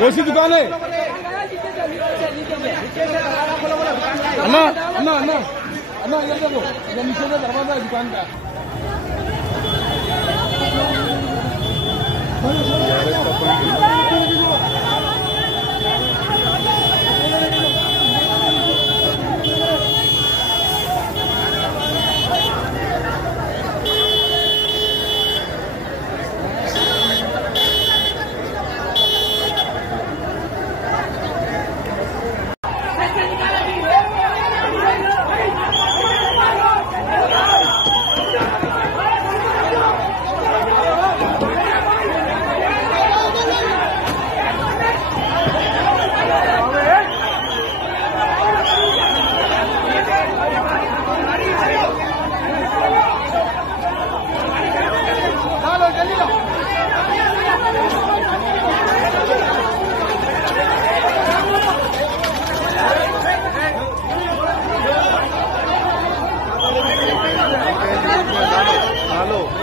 कौन सी दुकान है? अन्ना अन्ना अन्ना अन्ना इधर देखो, इधर नीचे का दरवाजा है दुकान का। हेलो